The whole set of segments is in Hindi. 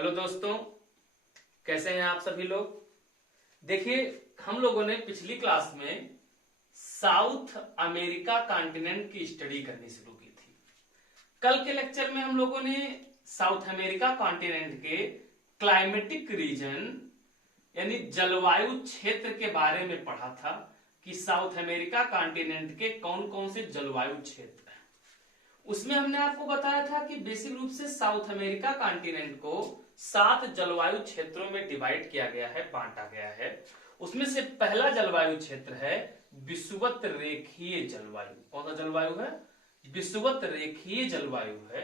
हेलो दोस्तों, कैसे हैं आप सभी लोग। देखिए, हम लोगों ने पिछली क्लास में साउथ अमेरिका कॉन्टिनेंट की स्टडी करनी शुरू की थी। कल के लेक्चर में हम लोगों ने साउथ अमेरिका कॉन्टिनेंट के क्लाइमेटिक रीजन यानी जलवायु क्षेत्र के बारे में पढ़ा था कि साउथ अमेरिका कॉन्टिनेंट के कौन कौन से जलवायु क्षेत्र हैं। उसमें हमने आपको बताया था कि बेसिक रूप से साउथ अमेरिका कॉन्टिनेंट को 7 जलवायु क्षेत्रों में डिवाइड किया गया है, बांटा गया है। उसमें से पहला जलवायु क्षेत्र है विषुवत रेखीय जलवायु। कौन सा जलवायु है? विषुवत रेखीय जलवायु है।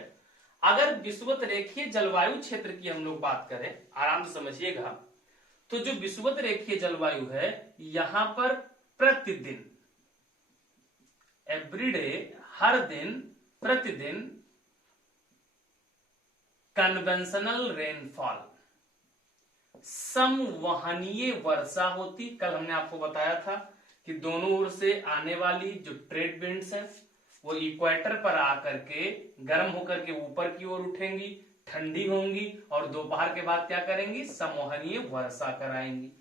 अगर विषुवत रेखीय जलवायु क्षेत्र की हम लोग बात करें, आराम से समझिएगा, तो जो विषुवत रेखीय जलवायु है यहां पर प्रतिदिन एवरीडे, हर दिन, प्रतिदिन कन्वेंशनल रेनफॉल, संवहनीय वर्षा होती। कल हमने आपको बताया था कि दोनों ओर से आने वाली जो ट्रेड विंड्स हैं वो इक्वेटर पर आकर के गर्म होकर के ऊपर की ओर उठेंगी, ठंडी होंगी और दोपहर के बाद क्या करेंगी? संवहनीय वर्षा कराएंगी।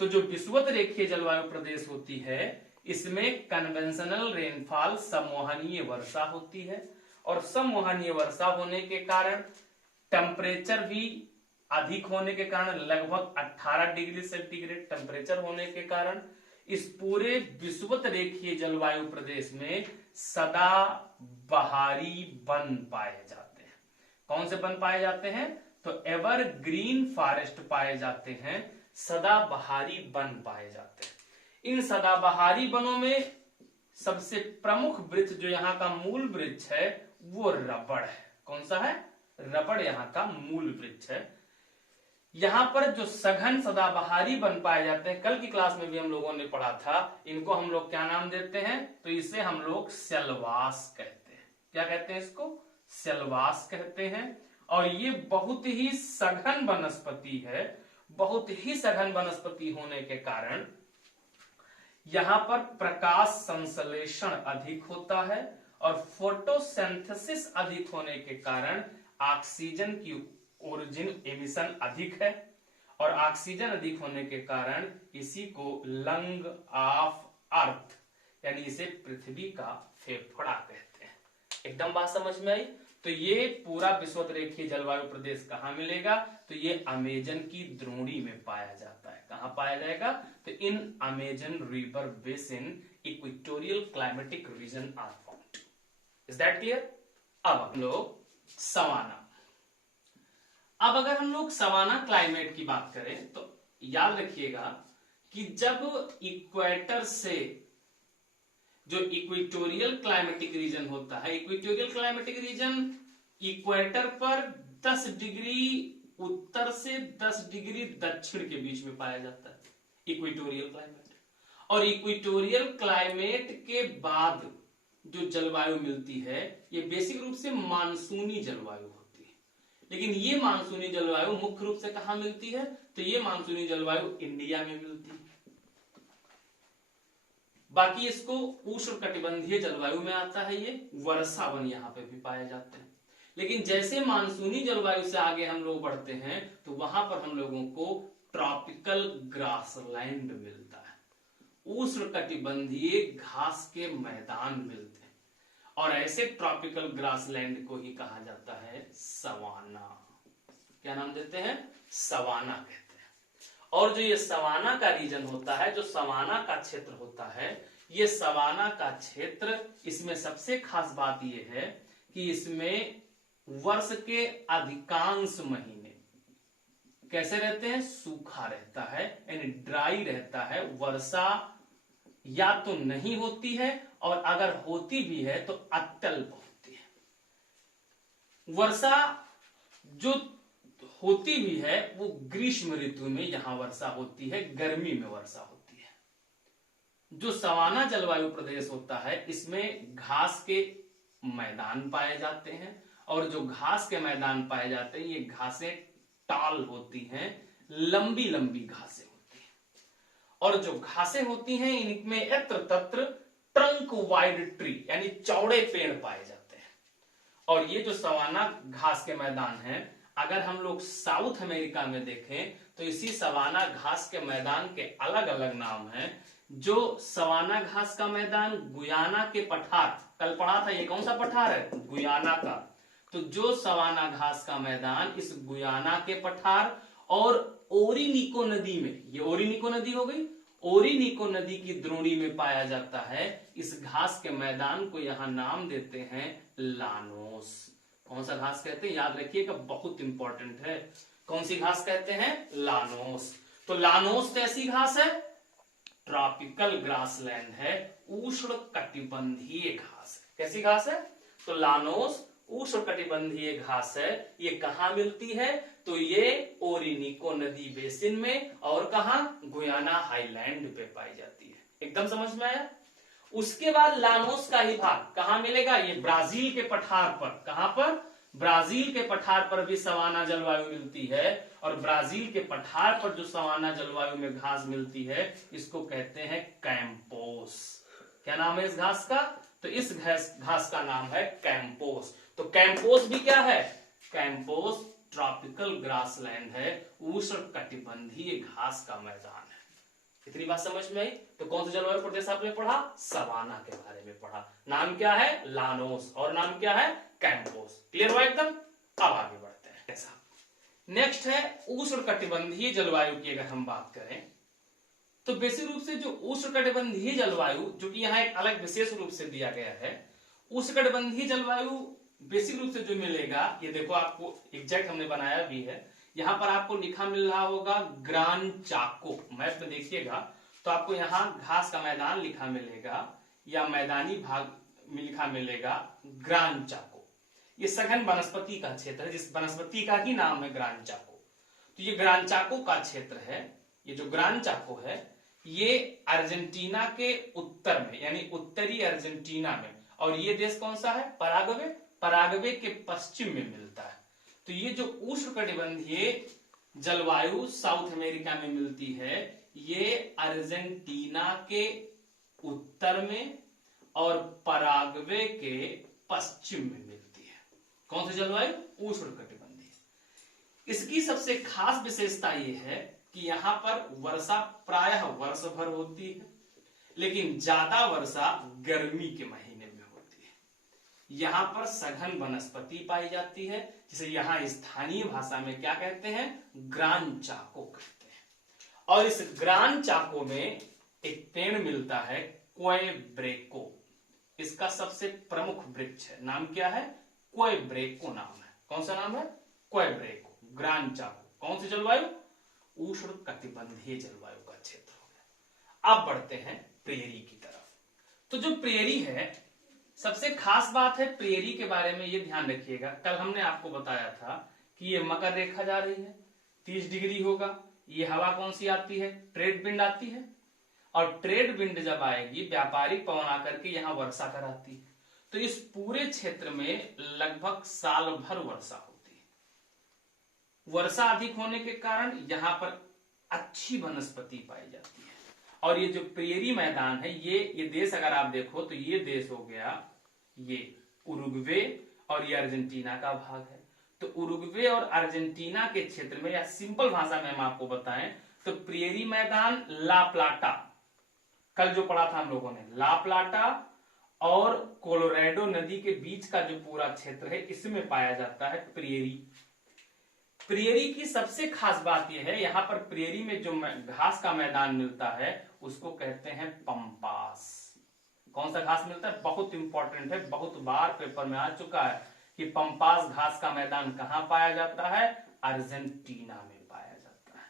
तो जो विषुवत रेखीय जलवायु प्रदेश होती है इसमें कन्वेंशनल रेनफॉल, संवहनीय वर्षा होती है। और संवहनीय वर्षा होने के कारण टेम्परेचर भी अधिक होने के कारण, लगभग 18 डिग्री सेंटीग्रेड टेम्परेचर होने के कारण इस पूरे विषुवत रेखीय जलवायु प्रदेश में सदा बहारी वन पाए जाते हैं। कौन से वन पाए जाते हैं? तो एवर ग्रीन फॉरेस्ट पाए जाते हैं, सदाबहारी वन पाए जाते हैं। इन सदाबहारी वनों में सबसे प्रमुख वृक्ष जो यहाँ का मूल वृक्ष है वो रबड़ है। कौन सा है? रबड़ यहाँ का मूल वृक्ष है। यहाँ पर जो सघन सदाबहारी वन पाए जाते हैं, कल की क्लास में भी हम लोगों ने पढ़ा था, इनको हम लोग क्या नाम देते हैं? तो इसे हम लोग सेलवास कहते हैं। क्या कहते हैं इसको? सेलवास कहते हैं। और ये बहुत ही सघन वनस्पति है। बहुत ही सघन वनस्पति होने के कारण यहां पर प्रकाश संश्लेषण अधिक होता है और फोटोसिंथेसिस अधिक होने के कारण ऑक्सीजन की ओरिजिन एमिशन अधिक है। और ऑक्सीजन अधिक होने के कारण इसी को लंग ऑफ अर्थ यानी इसे पृथ्वी का फेफड़ा कहते हैं। एकदम बात समझ में आई? तो ये पूरा विषुवत रेखीय जलवायु प्रदेश कहां मिलेगा? तो ये अमेजन की द्रोणी में पाया जाता है। कहां पाया जाएगा? तो इन Amazon river basin equatorial climatic region are found. Is that clear? अब हम लोग सवाना। अब अगर हम लोग सवाना क्लाइमेट की बात करें तो याद रखिएगा कि जब इक्वेटर से जो इक्वेटोरियल क्लाइमेटिक रीजन होता है, इक्वेटोरियल क्लाइमेटिक रीजन इक्वेटर पर 10 डिग्री उत्तर से 10 डिग्री दक्षिण के बीच में पाया जाता है, इक्वेटोरियल क्लाइमेट। और इक्वेटोरियल क्लाइमेट के बाद जो जलवायु मिलती है ये बेसिक रूप से मानसूनी जलवायु होती है। लेकिन ये मानसूनी जलवायु मुख्य रूप से कहां मिलती है? तो ये मानसूनी जलवायु इंडिया में मिलती है। बाकी इसको उष्णकटिबंधीय जलवायु में आता है। ये वर्षा वन यहाँ पे भी पाए जाते हैं। लेकिन जैसे मानसूनी जलवायु से आगे हम लोग बढ़ते हैं तो वहां पर हम लोगों को ट्रॉपिकल ग्रासलैंड मिलता है, उष्णकटिबंधीय घास के मैदान मिलते हैं। और ऐसे ट्रॉपिकल ग्रासलैंड को ही कहा जाता है सवाना। क्या नाम देते हैं? सवाना कहते हैं। और जो ये सवाना का रीजन होता है, जो सवाना का क्षेत्र होता है, ये सवाना का क्षेत्र, इसमें सबसे खास बात ये है कि इसमें वर्ष के अधिकांश महीने कैसे रहते हैं? सूखा रहता है, यानी ड्राई रहता है। वर्षा या तो नहीं होती है और अगर होती भी है तो अत्यल्प होती है। वर्षा जो होती भी है वो ग्रीष्म ऋतु में यहां वर्षा होती है, गर्मी में वर्षा होती है। जो सवाना जलवायु प्रदेश होता है इसमें घास के मैदान पाए जाते हैं। और जो घास के मैदान पाए जाते हैं ये घासें टाल होती हैं, लंबी लंबी घासें होती हैं। और जो घासें होती हैं इनमें यत्र तत्र ट्रंक वाइड ट्री यानी चौड़े पेड़ पाए जाते हैं। और ये जो सवाना घास के मैदान हैं अगर हम लोग साउथ अमेरिका में देखें तो इसी सवाना घास के मैदान के अलग अलग नाम हैं। जो सवाना घास का मैदान गुयाना के पठार, कल पढ़ा था, ये कौन सा पठार है? गुयाना का। तो जो सवाना घास का मैदान इस गुयाना के पठार और ओरिनिको नदी में, ये ओरिनिको नदी हो गई, ओरिनिको नदी की द्रोणी में पाया जाता है, इस घास के मैदान को यहां नाम देते हैं लानोस। कौन सा घास कहते हैं? याद रखिएगा, बहुत इंपॉर्टेंट है। कौन सी घास कहते हैं? लानोस। तो लानोस कैसी घास है? ट्रॉपिकल ग्रासलैंड है, उष्ण कटिबंधीय घास है। कैसी घास है? तो लानोस उष्ण कटिबंधीय घास है। ये कहां मिलती है? तो ये ओरिनिको नदी बेसिन में, और कहां? गुयाना हाईलैंड पे पाई जाती है। एकदम समझ में आया? उसके बाद लानोस का ही भाग कहां मिलेगा? ये ब्राजील के पठार पर। कहां पर? ब्राजील के पठार पर भी सवाना जलवायु मिलती है, और ब्राजील के पठार पर जो सवाना जलवायु में घास मिलती है इसको कहते हैं कैंपोस। क्या नाम है इस घास का? तो इस घास का नाम है कैंपोस। तो कैंपोस भी क्या है? कैंपोस ट्रॉपिकल ग्रासलैंड है, उष्ण कटिबंधीय घास का मैदान है। इतनी बात समझ में आई? तो कौन सा जलवायु प्रदेश आपने पढ़ा? सवाना के बारे में पढ़ा। नाम क्या है? लानोस, और नाम क्या है? कैंपोस। क्लियर हुआ एकदम? अब आगे बढ़ते हैं। ऐसा नेक्स्ट है उष्ण कटिबंधीय जलवायु की अगर हम बात करें तो बेसिक रूप से जो उष्ण कटिबंधीय जलवायु, जो कि यहाँ एक अलग विशेष रूप से दिया गया है, उष्ण कटिबंधीय जलवायु बेसिक रूप से जो मिलेगा, ये देखो आपको एग्जैक्ट हमने बनाया भी है, यहाँ पर आपको लिखा मिल रहा होगा ग्रान चाको। मैप में देखिएगा तो आपको यहाँ घास का मैदान लिखा मिलेगा, या मैदानी भाग में लिखा मिलेगा ग्रान चाको। ये सघन वनस्पति का क्षेत्र है, जिस वनस्पति का ही नाम है ग्रान चाको। तो ये ग्रान चाको का क्षेत्र है। ये जो ग्रान चाको है ये अर्जेंटीना के उत्तर में, यानी उत्तरी अर्जेंटीना में, और ये देश कौन सा है? पराग्वे। पराग्वे के पश्चिम में मिलता है। तो ये जो उष्णकटिबंधीय जलवायु साउथ अमेरिका में मिलती है, ये अर्जेंटीना के उत्तर में और पराग्वे के पश्चिम में मिलती है। कौन सी जलवायु? उष्णकटिबंधीय। इसकी सबसे खास विशेषता ये है कि यहां पर वर्षा प्रायः वर्ष भर होती है, लेकिन ज्यादा वर्षा गर्मी के महीने में होती है। यहां पर सघन वनस्पति पाई जाती है, जिसे यहां स्थानीय भाषा में क्या कहते हैं? ग्रान चाको कहते हैं। और इस ग्रान चाको में एक पेड़ मिलता है क्वेब्रेको। इसका सबसे प्रमुख वृक्ष है, नाम क्या है? क्वेब्रेको नाम है। कौन सा नाम है? क्वेब्रेको। ग्रान चाको। कौन सी जलवायु? उष्ण कटिबंधीय जलवायु का क्षेत्र हो गया। अब बढ़ते हैं प्रेरी की तरफ। तो जो प्रेरी है, सबसे खास बात है प्रेरी के बारे में ये ध्यान रखिएगा, कल हमने आपको बताया था कि ये मकर रेखा जा रही है, 30 डिग्री होगा। ये हवा कौन सी आती है? ट्रेड विंड आती है, और ट्रेड विंड जब आएगी, व्यापारिक पवन आकर के यहाँ वर्षा कराती है। तो इस पूरे क्षेत्र में लगभग साल भर वर्षा होती है। वर्षा अधिक होने के कारण यहाँ पर अच्छी वनस्पति पाई जाती है। और ये जो प्रेरी मैदान है, ये देश अगर आप देखो तो ये देश हो गया ये उरुग्वे, और ये अर्जेंटीना का भाग है। तो उरुग्वे और अर्जेंटीना के क्षेत्र में, या सिंपल भाषा में हम आपको बताएं तो प्रेरी मैदान ला प्लाटा, कल जो पढ़ा था हम लोगों ने, ला प्लाटा और कोलोराडो नदी के बीच का जो पूरा क्षेत्र है, इसमें पाया जाता है प्रेरी। प्रेरी की सबसे खास बात यह है, यहां पर प्रेरी में जो घास का मैदान मिलता है उसको कहते हैं पंपास। कौन सा घास मिलता है? बहुत इंपॉर्टेंट है, बहुत बार पेपर में आ चुका है कि पंपास घास का मैदान कहां पाया जाता है? अर्जेंटीना में पाया जाता है।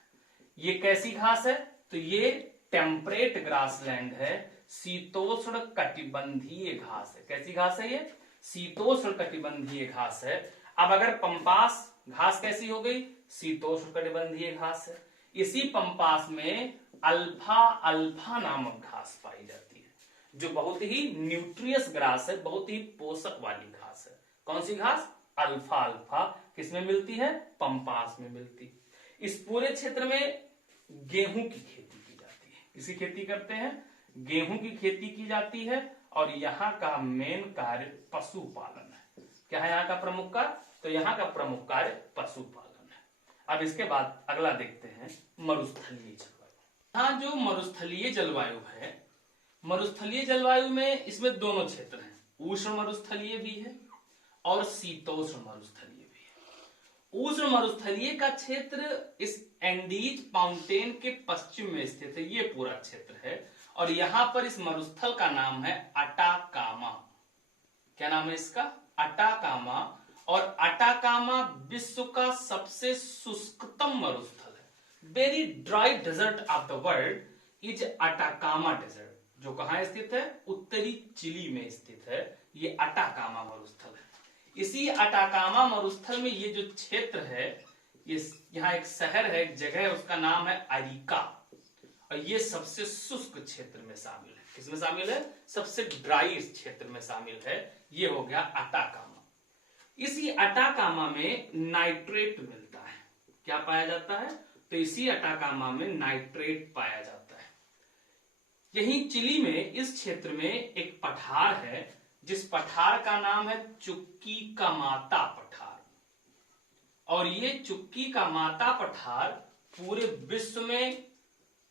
ये कैसी घास है? तो ये टेम्परेट ग्रासलैंड है, शीतोष्ण कटिबंधीय घास है। कैसी घास है ये? शीतोष्ण कटिबंधीय घास है। अब अगर पंपास घास कैसी हो गई? शीतोष्ण कटिबंधीय घास है। इसी पंपास में अल्फा अल्फा नामक घास पाई जाती है, जो बहुत ही न्यूट्रियस ग्रास है, बहुत ही पोषक वाली घास है। कौन सी घास? Alpha alpha. किसमें मिलती है? पंपास में मिलती। इस पूरे क्षेत्र में गेहूं की खेती की जाती है। किसी खेती करते हैं? गेहूं की खेती की जाती है। और यहाँ का मेन कार्य पशुपालन है। क्या है यहाँ का प्रमुख कार्य? तो यहाँ का प्रमुख कार्य पशुपालन है। अब इसके बाद अगला देखते हैं मरुस्थलीय जलवायु। यहाँ जो मरुस्थलीय जलवायु है, मरुस्थलीय जलवायु में इसमें दोनों क्षेत्र हैं, उष्ण मरुस्थलीय भी है और शीतोष्ण मरुस्थलीय भी है। उष्ण मरुस्थलीय का क्षेत्र इस एंडीज माउंटेन के पश्चिम में स्थित है, ये पूरा क्षेत्र है। और यहां पर इस मरुस्थल का नाम है अटाकामा। क्या नाम है इसका? अटाकामा। और अटाकामा विश्व का सबसे शुष्कतम मरुस्थल है। Very dry desert of the world is Atacama desert, जो कहां स्थित है? उत्तरी चिली में स्थित है। ये अटाकामा मरुस्थल है। इसी अटाकामा मरुस्थल में ये जो क्षेत्र है, ये यहाँ एक शहर है, एक जगह है, उसका नाम है अरिका। और ये सबसे शुष्क क्षेत्र में शामिल है। किसमें शामिल है? सबसे ड्राई क्षेत्र में शामिल है। ये हो गया अटाकामा। इसी अटाकामा में नाइट्रेट मिलता है। क्या पाया जाता है? तो इसी अटाकामा में नाइट्रेट पाया जाता है। यहीं चिली में इस क्षेत्र में एक पठार है, जिस पठार का नाम है चुक्की का माता पठार। और ये चुक्की का माता पठार पूरे विश्व में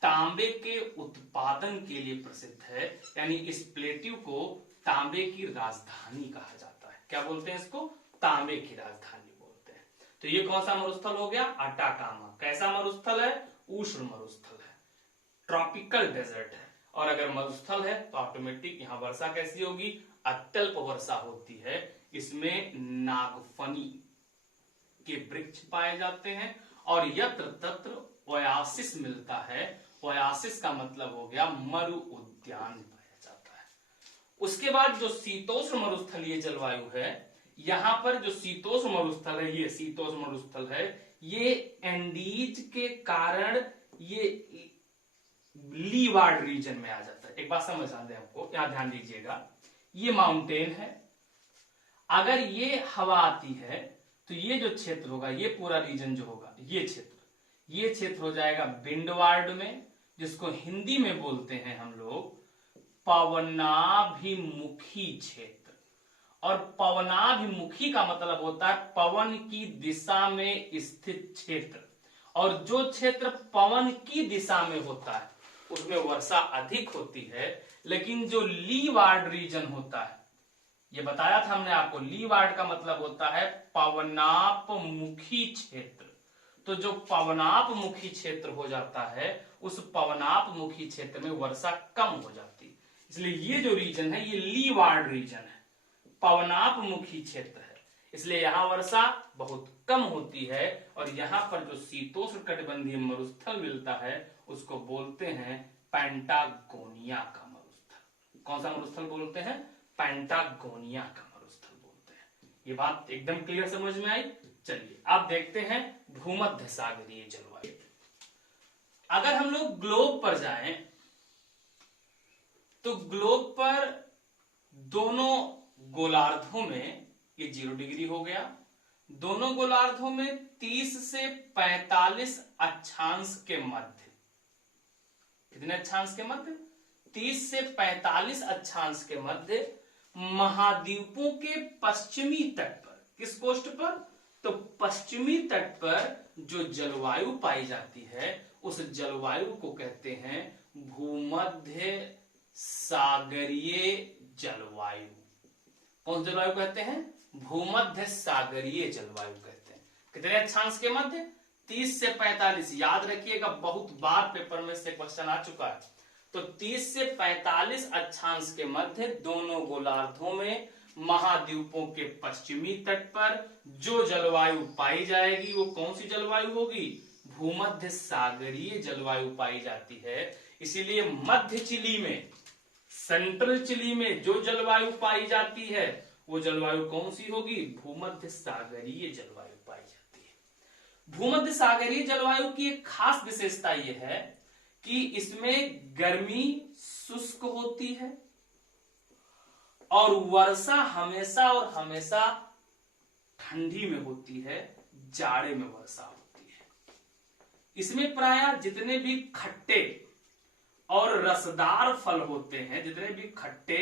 तांबे के उत्पादन के लिए प्रसिद्ध है। यानी इस प्लेट्यू को तांबे की राजधानी कहा जाता है। क्या बोलते हैं इसको? तांबे की राजधानी बोलते हैं। तो ये कौन सा मरुस्थल हो गया? अटाकामा। कैसा मरुस्थल है? उष्ण मरुस्थल है, ट्रॉपिकल डेजर्ट है। और अगर मरुस्थल है तो ऑटोमेटिक यहाँ वर्षा कैसी होगी? अत्यल्प वर्षा होती है। इसमें नागफनी के वृक्ष पाए जाते हैं और यत्र तत्र ओयासिस मिलता है। ओयासिस का मतलब हो गया मरु उद्यान पाया जाता है। उसके बाद जो शीतोष्ण मरुस्थलीय जलवायु है, यहां पर जो शीतोष्ण मरुस्थल है, ये शीतोष्ण मरुस्थल है, ये एंडीज के कारण ये लीवार्ड रीजन में आ जाता है। एक बात समझ आते हैं आपको, यहां ध्यान दीजिएगा। ये माउंटेन है, अगर ये हवा आती है तो ये जो क्षेत्र होगा, ये पूरा रीजन जो होगा, ये क्षेत्र हो जाएगा विंडवार्ड में, जिसको हिंदी में बोलते हैं हम लोग पवनाभिमुखी क्षेत्र। और पवनाभिमुखी का मतलब होता है पवन की दिशा में स्थित क्षेत्र। और जो क्षेत्र पवन की दिशा में होता है उसमें वर्षा अधिक होती है। लेकिन जो लीवार्ड रीजन होता है, ये बताया था हमने आपको, लीवार्ड का मतलब होता है पवनापमुखी क्षेत्र। तो जो पवनापमुखी क्षेत्र हो जाता है, उस पवनापमुखी क्षेत्र में वर्षा कम हो जाती है। इसलिए ये जो रीजन है, ये लीवार्ड रीजन है, पवनापमुखी क्षेत्र है। इसलिए यहां वर्षा बहुत कम होती है। और यहां पर जो शीतोष्ण कटिबंधीय मरुस्थल मिलता है, उसको बोलते हैं पैंटागोनिया का मरुस्थल। कौन सा मरुस्थल बोलते हैं? पैंटागोनिया का मरुस्थल बोलते हैं। ये बात एकदम क्लियर समझ में आई? चलिए अब देखते हैं भूमध्य सागरीय जलवायु। अगर हम लोग ग्लोब पर जाएं तो ग्लोब पर दोनों गोलार्धों में, ये 0 डिग्री हो गया, दोनों गोलार्धों में 30 से 45 अक्षांश के मध्य। कितने अक्षांश के मध्य? 30 से 45 अक्षांश के मध्य महाद्वीपों के पश्चिमी तट पर। किस कोस्ट पर? तो पश्चिमी तट पर जो जलवायु पाई जाती है, उस जलवायु को कहते हैं भूमध्य सागरीय जलवायु। कौन सी जलवायु कहते हैं? भूमध्य सागरीय जलवायु कहते हैं। कितने अक्षांश के मध्य? 30 से 45। याद रखिएगा, बहुत बार पेपर में से क्वेश्चन आ चुका है। तो 30 से 45 अक्षांश के मध्य दोनों गोलार्धों में महाद्वीपों के पश्चिमी तट पर जो जलवायु पाई जाएगी, वो कौन सी जलवायु होगी? भूमध्य सागरीय जलवायु पाई जाती है। इसीलिए मध्य चिली में, सेंट्रल चिली में जो जलवायु पाई जाती है, वो जलवायु कौन सी होगी? भूमध्य सागरीय जलवायु पाई जाती है। भूमध्य सागरीय जलवायु की एक खास विशेषता यह है कि इसमें गर्मी शुष्क होती है और वर्षा हमेशा और हमेशा ठंडी में होती है, जाड़े में वर्षा होती है। इसमें प्रायः जितने भी खट्टे और रसदार फल होते हैं, जितने भी खट्टे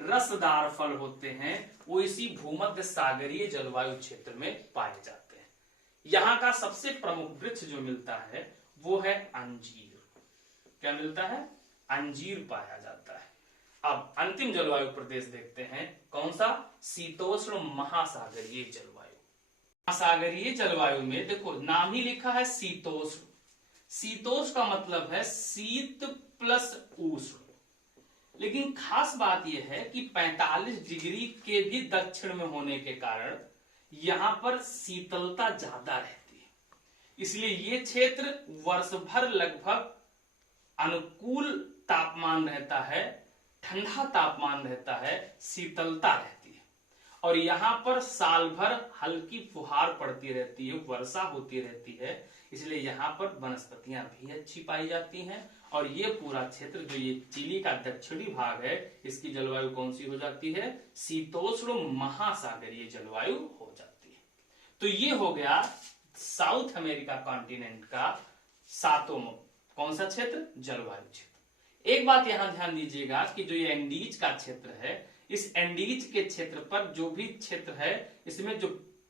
रसदार फल होते हैं वो इसी भूमध्य सागरीय जलवायु क्षेत्र में पाए जाते हैं। यहाँ का सबसे प्रमुख वृक्ष जो मिलता है वो है अंजीर। क्या मिलता है? अंजीर पाया जाता है। अब अंतिम जलवायु प्रदेश देखते हैं, कौन सा? शीतोष्ण महासागरीय जलवायु। महासागरीय जलवायु में देखो नाम ही लिखा है शीतोष्ण। शीतोष्ण का मतलब है शीत प्लस उष्ण, लेकिन खास बात यह है कि 45 डिग्री के भी दक्षिण में होने के कारण यहां पर शीतलता ज्यादा रहती है, इसलिए ये क्षेत्र वर्ष भर लगभग अनुकूल तापमान रहता है, ठंडा तापमान रहता है, शीतलता रहती है। और यहाँ पर साल भर हल्की फुहार पड़ती रहती है, वर्षा होती रहती है, इसलिए यहाँ पर वनस्पतियां भी अच्छी पाई जाती हैं। और ये पूरा क्षेत्र जो ये चिली का दक्षिणी भाग है, इसकी जलवायु कौन सी हो जाती है? शीतोष्ण महासागरीय जलवायु हो जाती है। तो ये हो गया साउथ अमेरिका कॉन्टिनेंट का सातों कौन सा क्षेत्र? जलवायु क्षेत्र। एक बात यहां ध्यान दीजिएगा कि जो ये एंडीज का क्षेत्र है, इस एंडीज के क्षेत्र पर जो भी क्षेत्र है, इसमें जो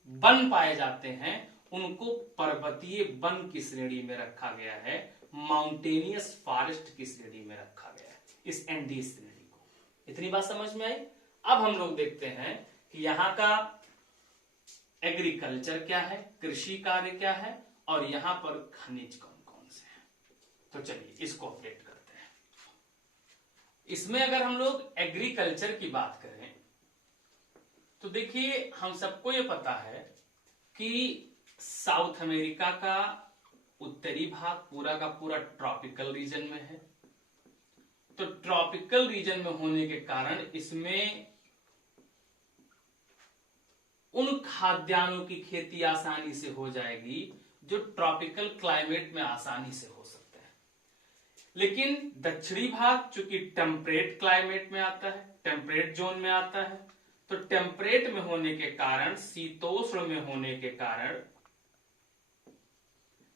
वन पाए जाते हैं उनको पर्वतीय वन की श्रेणी में रखा गया है, माउंटेनियस फॉरेस्ट की श्रेणी में रखा गया है, इस एंडीज श्रेणी को। इतनी बात समझ में आई? अब हम लोग देखते हैं कि यहाँ का एग्रीकल्चर क्या है, कृषि कार्य क्या है, और यहाँ पर खनिज कौन कौन से हैं। तो चलिए इसको अपडेट करते हैं। इसमें अगर हम लोग एग्रीकल्चर की बात करें तो देखिए हम सबको ये पता है कि साउथ अमेरिका का उत्तरी भाग पूरा का पूरा ट्रॉपिकल रीजन में है। तो ट्रॉपिकल रीजन में होने के कारण इसमें उन खाद्यान्नों की खेती आसानी से हो जाएगी जो ट्रॉपिकल क्लाइमेट में आसानी से हो सकते हैं। लेकिन दक्षिणी भाग चूंकि टेम्परेट क्लाइमेट में आता है, टेम्परेट जोन में आता है, तो टेम्परेट में होने के कारण, शीतोष्ण में होने के कारण,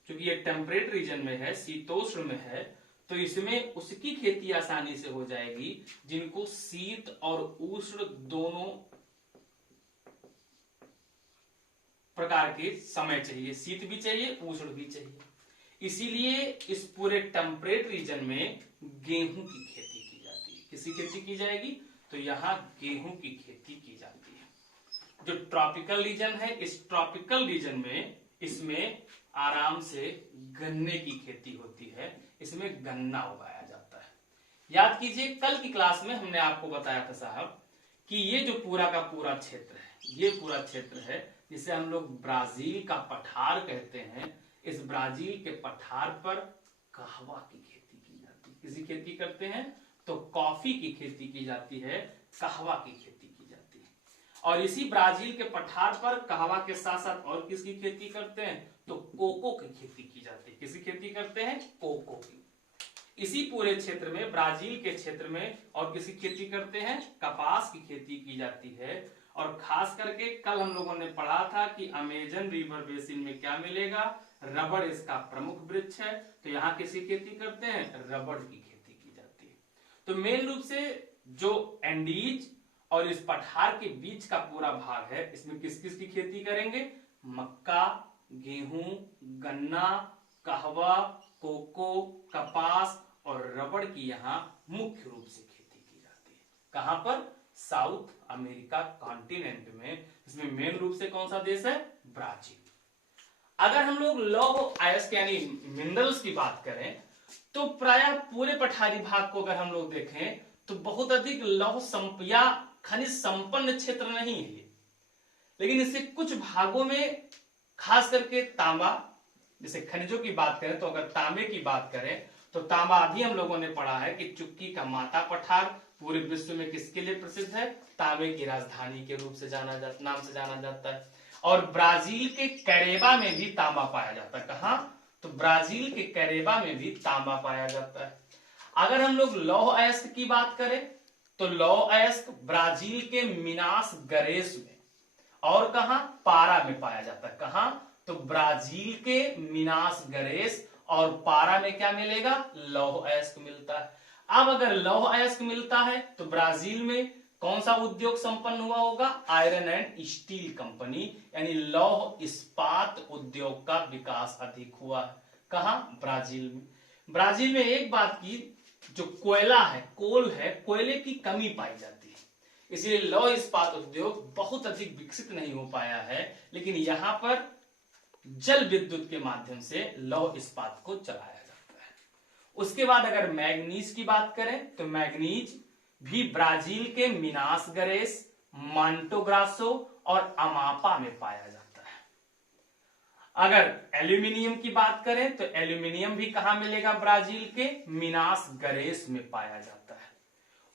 क्योंकि ये टेम्परेट रीजन में है, शीतोष्ण में है, तो इसमें उसकी खेती आसानी से हो जाएगी जिनको शीत और उष्ण दोनों प्रकार के समय चाहिए, शीत भी चाहिए, उष्ण भी चाहिए। इसीलिए इस पूरे टेम्परेट रीजन में गेहूं की खेती की जाती है। किसकी खेती की जाएगी? तो यहाँ गेहूं की खेती की जाती है। जो ट्रॉपिकल रीजन है, इस ट्रॉपिकल रीजन में इसमें आराम से गन्ने की खेती होती है, इसमें गन्ना उगाया जाता है। याद कीजिए कल की क्लास में हमने आपको बताया था साहब कि ये जो पूरा का पूरा क्षेत्र है, ये पूरा क्षेत्र है जिसे हम लोग ब्राजील का पठार कहते हैं। इस ब्राजील के पठार पर कहवा की खेती की जाती है। किसी खेती करते हैं तो कॉफी की खेती की जाती है, कहवा की खेती की जाती है। और इसी ब्राजील के पठार पर कहवा के साथ साथ और किसकी खेती करते हैं? तो कोको की खेती की जाती है। किसकी खेती करते हैं? कोको की। इसी पूरे क्षेत्र में, ब्राजील के क्षेत्र में और किसी खेती करते हैं? कपास की खेती की जाती है। और खास करके कल हम लोगों ने पढ़ा था कि अमेजन रिवर बेसिन में क्या मिलेगा? रबड़ इसका प्रमुख वृक्ष है। तो यहाँ किसी खेती करते हैं? रबड़ की खेती की जाती है। तो मेन रूप से जो एंडीज और इस पठार के बीच का पूरा भाग है, इसमें किस किस की खेती करेंगे? मक्का, गेहूं, गन्ना, कहवा, कोको, कपास और रबड़ की यहाँ मुख्य रूप से खेती की जाती है। कहां पर? साउथ अमेरिका कॉन्टिनेंट में। इसमें मेन रूप से कौन सा देश है? ब्राजील। अगर हम लोग लौह अयस्क यानी मिनरल्स की बात करें तो प्रायः पूरे पठारी भाग को अगर हम लोग देखें तो बहुत अधिक लौह या खनिज संपन्न क्षेत्र नहीं है ये। लेकिन इससे कुछ भागों में खास करके तांबा, जैसे खनिजों की बात करें तो अगर तांबे की बात करें तो तांबा अभी हम लोगों ने पढ़ा है कि चुक्की का माता पठार पूरे विश्व में किसके लिए प्रसिद्ध है? तांबे की राजधानी के रूप से नाम से जाना जाता है। और ब्राजील के कैरेबा में भी तांबा पाया जाता है। कहां? तो ब्राजील के कैरेबा में भी तांबा पाया जाता है। अगर हम लोग लौह अयस्क की बात करें तो लौह अयस्क ब्राजील के मिनास गरेस में और कहां? पारा में पाया जाता है। कहां? तो ब्राजील के मिनास गरेस और पारा में क्या मिलेगा? लौह अयस्क मिलता है। अब अगर लौह अयस्क मिलता है तो ब्राजील में कौन सा उद्योग संपन्न हुआ होगा? आयरन एंड स्टील कंपनी, यानी लौह इस्पात उद्योग का विकास अधिक हुआ। कहा? ब्राजील में। ब्राजील में एक बात की, जो कोयला है, कोल है, कोयले की कमी पाई जाती है, इसलिए लौह इस्पात उद्योग बहुत अधिक विकसित नहीं हो पाया है, लेकिन यहां पर जल विद्युत के माध्यम से लौह इस्पात को चलाया जाता है। उसके बाद अगर मैग्नीज की बात करें तो मैग्नीज भी ब्राजील के मिनास गरेस, मांटो ग्रासो और अमापा में पाया जाता है। अगर एल्यूमिनियम की बात करें तो एल्यूमिनियम भी कहां मिलेगा? ब्राजील के मिनास गरेस में पाया जाता है।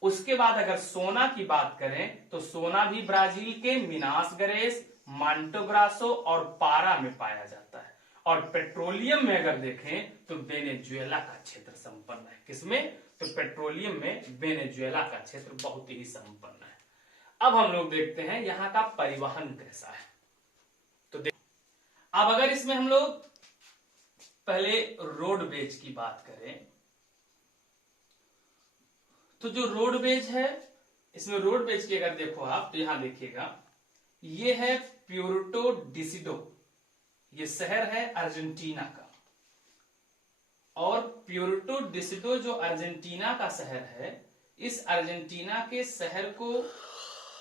उसके बाद अगर सोना की बात करें तो सोना भी ब्राजील के मिनास गरेस, मांटो ग्रासो और पारा में पाया जाता है। और पेट्रोलियम में अगर देखें तो वेनेजुएला का क्षेत्र संपन्न है। किसमें? तो पेट्रोलियम में वेनेजुएला का क्षेत्र बहुत ही संपन्न है। अब हम लोग देखते हैं यहां का परिवहन कैसा है। तो अब अगर इसमें हम लोग पहले रोडवेज की बात करें तो जो रोडवेज है, इसमें रोडवेज की अगर देखो आप तो यहां देखिएगा, ये है प्यूर्टो डिसिडो, ये शहर है अर्जेंटीना का। और प्यूर्टो डिसिडो जो अर्जेंटीना का शहर है, इस अर्जेंटीना के शहर को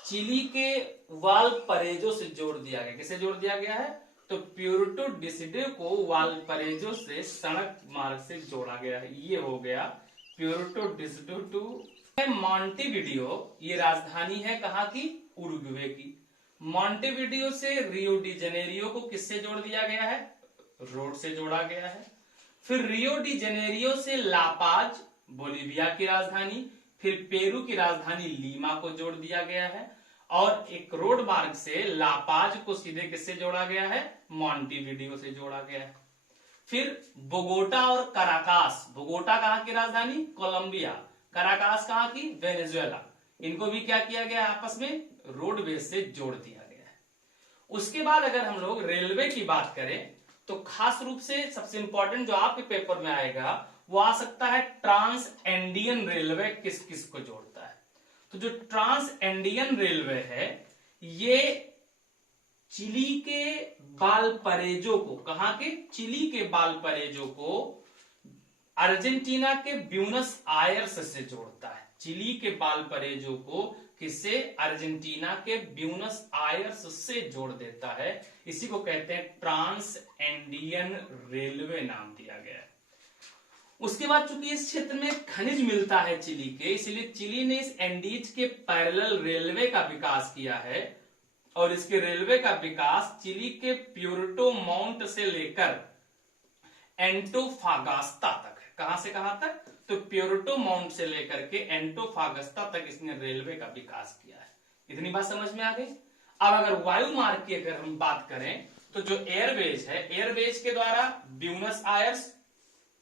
चिली के वालपरेजो से जोड़ दिया गया। किसे जोड़ दिया गया है? तो प्यूर्टो डिसिडो को वालपरेजो से सड़क मार्ग से जोड़ा गया है। ये हो गया प्यूर्टो डिसिडो टू मॉन्टेविडियो। ये राजधानी है कहाँ की? उरुग्वे की। मॉन्टेविडियो से रियो डी जेनेरियो को किससे जोड़ दिया गया है? रोड से जोड़ा गया है। फिर रियो डी जेनेरियो से लापाज, बोलीविया की राजधानी, फिर पेरू की राजधानी लीमा को जोड़ दिया गया है। और एक रोड मार्ग से लापाज को सीधे किससे जोड़ा गया है? मॉन्टेविडियो से जोड़ा गया है। फिर बोगोटा और कराकास, बोगोटा कहाँ की राजधानी? कोलंबिया, कराकास कहाँ की? वेनेजुएला। इनको भी क्या किया गया? आपस में रोडवेज से जोड़ दिया गया है। उसके बाद अगर हम लोग रेलवे की बात करें तो खास रूप से सबसे इंपॉर्टेंट जो आपके पेपर में आएगा वो आ सकता है ट्रांस एंडियन रेलवे किस किस को जोड़ता है। तो जो ट्रांस एंडियन रेलवे है ये चिली के वालपरेजो को, कहां के? चिली के वालपरेजो को अर्जेंटीना के ब्यूनस आयर्स से जोड़ता है। चिली के वालपरेजो को किससे? अर्जेंटीना के ब्यूनस आयर्स से जोड़ देता है। इसी को कहते हैं ट्रांस एंडियन रेलवे नाम दिया गया है। उसके बाद चूंकि इस क्षेत्र में खनिज मिलता है चिली के, इसलिए चिली ने इस एंडीज के पैरेलल रेलवे का विकास किया है। और इसके रेलवे का विकास चिली के प्यूर्टो माउंट से लेकर एंटोफागास्ता तक है। कहां से कहां तक? तो प्यूर्टो माउंट से लेकर के एंटोफागस्ता तक इसने रेलवे का विकास किया है। इतनी बात समझ में आ गई। अब अगर वायु मार्ग की अगर हम बात करें तो जो एयरवेज है, एयरवेज के द्वारा Buenos Aires,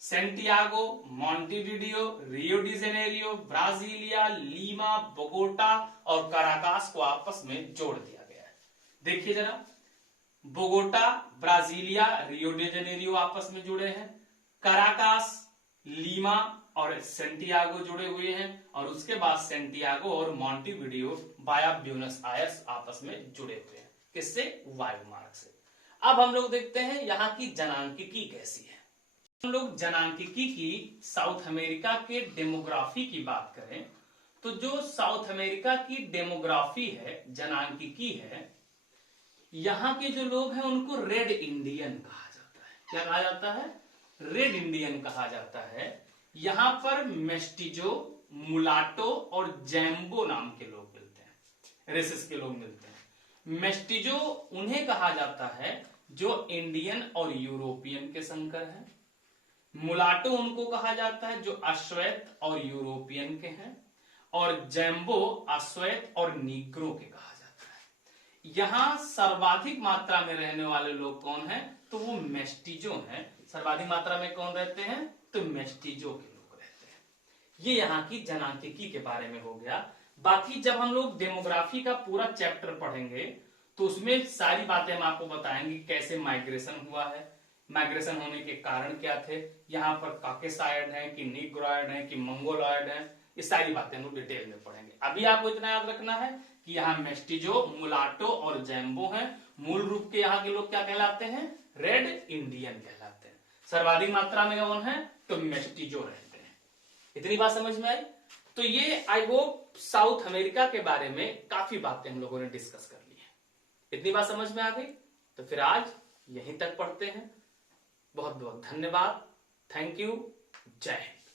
Santiago, Montevideo, Rio de Janeiro, Brasilia, Lima, Bogota और कराकास को आपस में जोड़ दिया गया है। देखिए जरा, Bogota, Brasilia, Rio de Janeiro आपस में जुड़े हैं, कराकास, लीमा और सेंटियागो जुड़े हुए हैं, और उसके बाद सेंटियागो और मॉन्टेविडियो वाया ब्यूनस आयर्स आपस में जुड़े हुए हैं। किससे? वायु मार्ग से। अब हम लोग देखते हैं यहाँ की जनांकिकी कैसी है। हम लोग जनांकिकी की साउथ अमेरिका के डेमोग्राफी की बात करें तो जो साउथ अमेरिका की डेमोग्राफी है, जनांकिकी है, यहाँ के जो लोग हैं उनको रेड इंडियन कहा जाता है। क्या कहा जाता है? रेड इंडियन कहा जाता है। यहां पर मेस्टिजो, मुलाटो और जैम्बो नाम के लोग मिलते हैं, रेसेस के लोग मिलते हैं। मेस्टिजो उन्हें कहा जाता है जो इंडियन और यूरोपियन के संकर हैं। मुलाटो उनको कहा जाता है जो अश्वेत और यूरोपियन के हैं। और जैम्बो अश्वेत और नीग्रो के कहा जाता है। यहां सर्वाधिक मात्रा में रहने वाले लोग कौन हैं? तो वो मेस्टिजो हैं। सर्वाधिक मात्रा में कौन रहते हैं? तो मेस्टिजो के लोग रहते हैं। ये यहाँ की जनांकिकी के बारे में हो गया। बाकी जब हम लोग डेमोग्राफी का पूरा चैप्टर पढ़ेंगे तो उसमें सारी बातें हम आपको बताएंगे, कैसे माइग्रेशन हुआ है, माइग्रेशन होने के कारण क्या थे, यहाँ पर काकेसाइड है कि नीग्रोइड है कि मंगोलॉइड है, ये सारी बातें हम लोग डिटेल में पढ़ेंगे। अभी आपको इतना याद रखना है कि यहाँ मेस्टिजो, मुलाटो और जैम्बो हैं। मूल रूप के यहाँ के लोग क्या कहलाते हैं? रेड इंडियन कहलाते हैं। सर्वाधिक मात्रा में कौन है? तो मेस्टिजो रहते हैं। इतनी बात समझ में आई? तो ये आई होप साउथ अमेरिका के बारे में काफी बातें हम लोगों ने डिस्कस कर ली है। इतनी बात समझ में आ गई? तो फिर आज यहीं तक पढ़ते हैं। बहुत बहुत धन्यवाद। Thank you. जय हिंद।